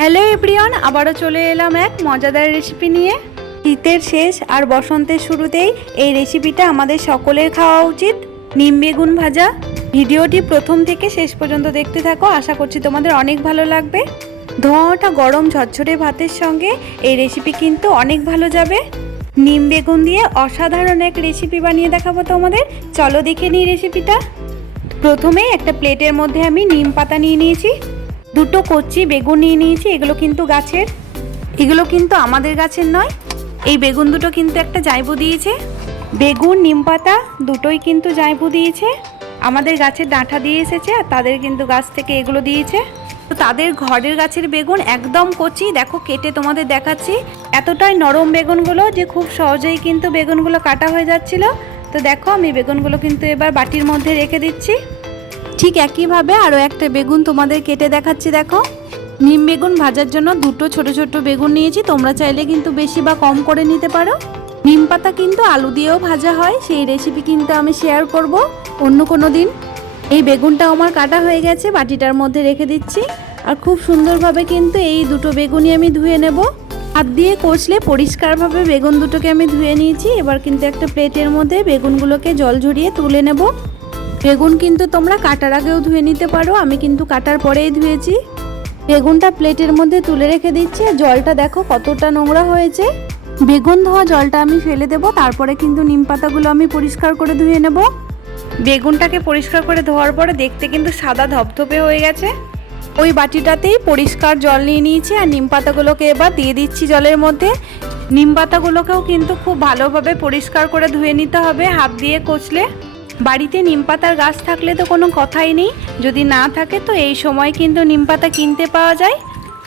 Hello everyone আবারও চলে এলাম এক মজাদার রেসিপি নিয়ে। শীতের শেষ আর বসন্তের শুরুতেই এই রেসিপিটা আমাদের সকলের খাওয়া উচিত। নিম বেগুন ভাজা। ভিডিওটি প্রথম থেকে শেষ পর্যন্ত দেখতে থাকো। আশা করছি তোমাদের অনেক ভালো লাগবে। ধোঁয়াটা গরম ঝরঝরে ভাতের সঙ্গে এই রেসিপি কিন্তু অনেক ভালো যাবে। নিম বেগুন দিয়ে অসাধারণ এক রেসিপি বানিয়ে দেখাবো তোমাদের। চলো দেখে নিই রেসিপিটা প্রথমে একটা প্লেটের মধ্যে আমি নিম পাতা নিয়ে নিয়েছি। দুটো কচি বেগুন নিয়ে নিয়েছি, এগুলো কিন্তু গাছের। এগুলো কিন্তু আমাদের গাছের নয়, এই বেগুন দুটো কিন্তু একটা জাইবু দিয়েছে। বেগুন, নিম পাতা দুটোই কিন্তু জাইবু দিয়েছে। আমাদের গাছের ডাঁটা দিয়ে এসেছে আর তাদের কিন্তু গাছ থেকে এগুলো দিয়েছে। তো তাদের ঘরের গাছের বেগুন একদম কচি, দেখো কেটে তোমাদের দেখাচ্ছি। এতটাই নরম বেগুনগুলো যে খুব সহজেই কিন্তু বেগুনগুলো কাটা হয়ে যাচ্ছিল। তো দেখো আমি বেগুনগুলো কিন্তু এবার বাটির মধ্যে রেখে দিচ্ছি। ঠিক একইভাবে আরও একটা বেগুন তোমাদের কেটে দেখাচ্ছি, দেখো। নিম বেগুন ভাজার জন্য দুটো ছোট ছোট বেগুন নিয়েছি, তোমরা চাইলে কিন্তু বেশি বা কম করে নিতে পারো। নিম পাতা কিন্তু আলু দিয়েও ভাজা হয়, সেই রেসিপি কিন্তু আমি শেয়ার করব অন্য কোনো দিন। এই বেগুনটা আমার কাটা হয়ে গেছে, বাটিটার মধ্যে রেখে দিচ্ছি। আর খুব সুন্দরভাবে কিন্তু এই দুটো বেগুনই আমি ধুয়ে নেব। হাত দিয়ে কষলে পরিষ্কারভাবে বেগুন দুটোকে আমি ধুয়ে নিয়েছি, এবার কিন্তু একটা প্লেটের মধ্যে বেগুনগুলোকে জল ঝরিয়ে তুলে নেব। বেগুন কিন্তু তোমরা কাটার আগেও ধুয়ে নিতে পারো, আমি কিন্তু কাটার পরেই ধুয়েছি। বেগুনটা প্লেটের মধ্যে তুলে রেখে দিচ্ছি, আর জলটা দেখো কতটা নোংরা হয়েছে। বেগুন ধোয়া জলটা আমি ফেলে দেবো, তারপরে কিন্তু নিম পাতাগুলো আমি পরিষ্কার করে ধুয়ে নেব। বেগুনটাকে পরিষ্কার করে ধোয়ার পরে দেখতে কিন্তু সাদা ধপধপে হয়ে গেছে। ওই বাটিটাতেই পরিষ্কার জল নিয়ে নিয়েছি, আর নিম পাতাগুলোকে এবার দিয়ে দিচ্ছি জলের মধ্যে। নিম পাতাগুলোকেও কিন্তু খুব ভালোভাবে পরিষ্কার করে ধুয়ে নিতে হবে, হাত দিয়ে কচলে। বাড়িতে নিম পাতার গাছ থাকলে তো কোনো কথাই নেই। যদি না থাকে তো এই সময় কিন্তু নিম পাতা কিনতে পাওয়া যায়।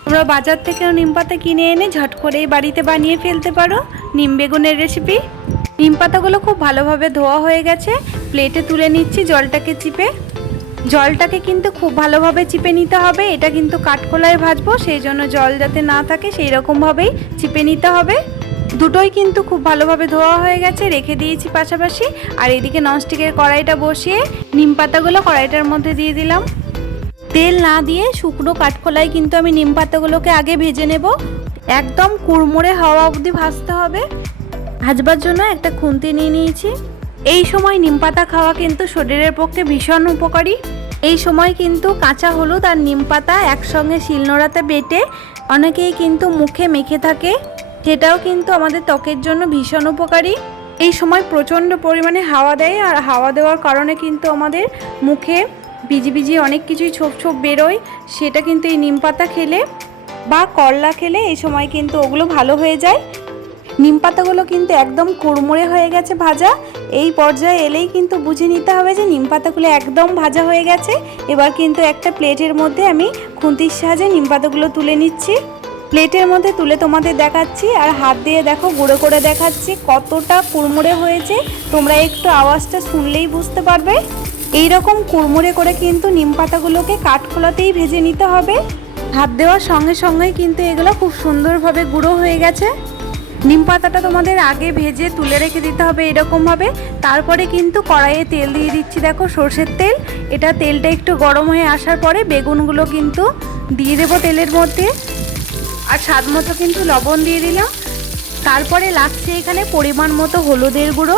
তোমরা বাজার থেকেও নিম পাতা কিনে এনে ঝট করেই বাড়িতে বানিয়ে ফেলতে পারো। নিম বেগুনের রেসিপি নিম পাতাগুলো খুব ভালোভাবে ধোয়া হয়ে গেছে। প্লেটে তুলে নিচ্ছি জলটাকে চিপে। জলটাকে কিন্তু খুব ভালোভাবে চিপে নিতে হবে। এটা কিন্তু কাঠখোলায় ভাজবো, সেই জন্য জল যাতে না থাকে সেই রকমভাবেই চিপে নিতে হবে। দুটোই কিন্তু খুব ভালোভাবে ধোয়া হয়ে গেছে, রেখে দিয়েছি পাশাপাশি। আর এদিকে ননস্টিকের কড়াইটা বসিয়ে নিম পাতাগুলো কড়াইটার মধ্যে দিয়ে দিলাম। তেল না দিয়ে শুকনো কাঠখোলায় কিন্তু আমি নিম পাতাগুলোকে আগে ভেজে নেব। একদম কুড়মুড়ে হাওয়া অবধি ভাজতে হবে। ভাজবার জন্য একটা খুন্তি নিয়ে নিয়েছি। এই সময় নিম পাতা খাওয়া কিন্তু শরীরের পক্ষে ভীষণ উপকারী। এই সময় কিন্তু কাঁচা হলুদ আর নিম পাতা একসঙ্গে শিলনোড়াতে বেটে অনেকেই কিন্তু মুখে মেখে থাকে। সেটাও কিন্তু আমাদের ত্বকের জন্য ভীষণ উপকারী। এই সময় প্রচণ্ড পরিমাণে হাওয়া দেয় আর হাওয়া দেওয়ার কারণে কিন্তু আমাদের মুখে বিজি বিজি অনেক কিছুই ছোপ ছোপ বেরোয়, সেটা কিন্তু এই নিম পাতা খেলে বা করলা খেলে এই সময় কিন্তু ওগুলো ভালো হয়ে যায়। নিম পাতাগুলো কিন্তু একদম কুড়মুড়ে হয়ে গেছে ভাজা। এই পর্যায়ে এলেই কিন্তু বুঝে নিতে হবে যে নিম পাতাগুলো একদম ভাজা হয়ে গেছে। এবার কিন্তু একটা প্লেটের মধ্যে আমি খুন্তির সাহায্যে নিম পাতাগুলো তুলে নিচ্ছি। প্লেটের মধ্যে তুলে তোমাদের দেখাচ্ছি আর হাত দিয়ে দেখো গুঁড়ো করে দেখাচ্ছি কতটা কুড়মুড়ে হয়েছে। তোমরা একটু আওয়াজটা শুনলেই বুঝতে পারবে। এই রকম কুড়মুড়ে করে কিন্তু নিম পাতাগুলোকে কাঠখোলাতেই ভেজে নিতে হবে। হাত দেওয়ার সঙ্গে সঙ্গেই কিন্তু এগুলো খুব সুন্দরভাবে গুঁড়ো হয়ে গেছে। নিম পাতাটা তোমাদের আগে ভেজে তুলে রেখে দিতে হবে এরকমভাবে। তারপরে কিন্তু কড়াইয়ে তেল দিয়ে দিচ্ছি, দেখো সর্ষের তেল। এটা তেলটা একটু গরম হয়ে আসার পরে বেগুনগুলো কিন্তু দিয়ে দেবো তেলের মধ্যে। আর স্বাদ মতো কিন্তু লবণ দিয়ে দিলাম। তারপরে লাগছে এখানে পরিমাণ মতো হলুদের গুঁড়ো।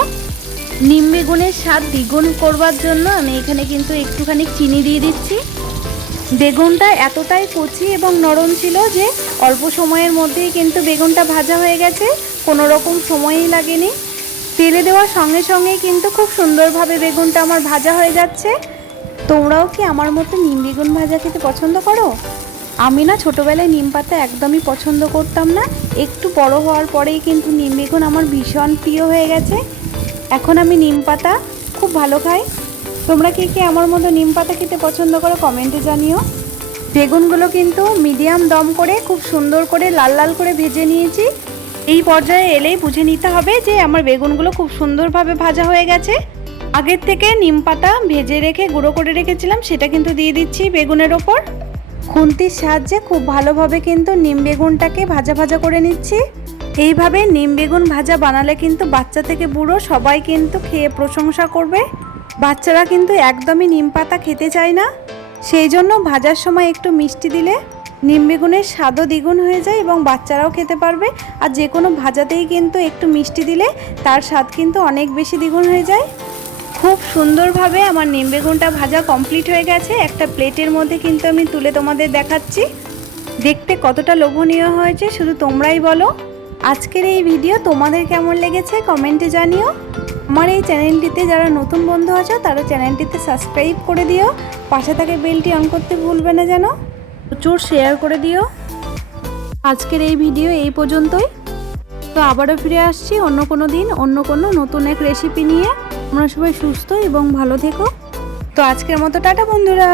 নিম বেগুনের স্বাদ দ্বিগুণ করবার জন্য আমি এখানে কিন্তু একটুখানি চিনি দিয়ে দিচ্ছি। বেগুনটা এতটাই কচি এবং নরম ছিল যে অল্প সময়ের মধ্যেই কিন্তু বেগুনটা ভাজা হয়ে গেছে, কোনো রকম সময়ই লাগেনি। তেলে দেওয়ার সঙ্গে সঙ্গেই কিন্তু খুব সুন্দরভাবে বেগুনটা আমার ভাজা হয়ে যাচ্ছে। তোমরাও কি আমার মতো নিম বেগুন ভাজা খেতে পছন্দ করো? আমি না ছোটোবেলায় নিম পাতা একদমই পছন্দ করতাম না। একটু বড় হওয়ার পরেই কিন্তু নিম বেগুন আমার ভীষণ প্রিয় হয়ে গেছে। এখন আমি নিম পাতা খুব ভালো খাই। তোমরা কি কি আমার মতো নিম পাতা খেতে পছন্দ করো কমেন্টে জানিও। বেগুনগুলো কিন্তু মিডিয়াম দম করে, খুব সুন্দর করে, লাল লাল করে ভেজে নিয়েছি। এই পর্যায়ে এলেই বুঝে নিতে হবে যে আমার বেগুনগুলো খুব সুন্দরভাবে ভাজা হয়ে গেছে। আগের থেকে নিম পাতা ভেজে রেখে, গুঁড়ো করে রেখেছিলাম, সেটা কিন্তু দিয়ে দিচ্ছি বেগুনের ওপর। খুন্তির সাহায্যে খুব ভালোভাবে কিন্তু নিম বেগুনটাকে ভাজা ভাজা করে নিচ্ছি। এইভাবে নিম বেগুন ভাজা বানালে কিন্তু বাচ্চা থেকে বুড়ো সবাই কিন্তু খেয়ে প্রশংসা করবে। বাচ্চারা কিন্তু একদমই নিম পাতা খেতে চায় না। সেই জন্য ভাজার সময় একটু মিষ্টি দিলে নিম বেগুনের স্বাদও দ্বিগুণ হয়ে যায় এবং বাচ্চারাও খেতে পারবে। আর যে কোনো ভাজাতেই কিন্তু একটু মিষ্টি দিলে তার স্বাদ কিন্তু অনেক বেশি দ্বিগুণ হয়ে যায়। খুব সুন্দরভাবে আমার নিম বেগুনটা ভাজা কমপ্লিট হয়ে গেছে। একটা প্লেটের মধ্যে কিন্তু আমি তুলে তোমাদের দেখাচ্ছি। দেখতে কতটা লোভনীয় হয়েছে, শুধু তোমরাই বলো। আজকের এই ভিডিও তোমাদের কেমন লেগেছে কমেন্টে জানিও। আমার এই চ্যানেলটিতে যারা নতুন বন্ধু আছো, তারা চ্যানেলটিতে সাবস্ক্রাইব করে দিও। পাশে থাকে বেলটি অন করতে ভুলবে না যেন। প্রচুর শেয়ার করে দিও। আজকের এই ভিডিও এই পর্যন্তই। তো আবারও ফিরে আসছি অন্য কোনো দিন, অন্য কোনো নতুন এক রেসিপি নিয়ে। তোমরা সবাই সুস্থ এবং ভালো থেকো। তো আজকের মতো টাটা বন্ধুরা।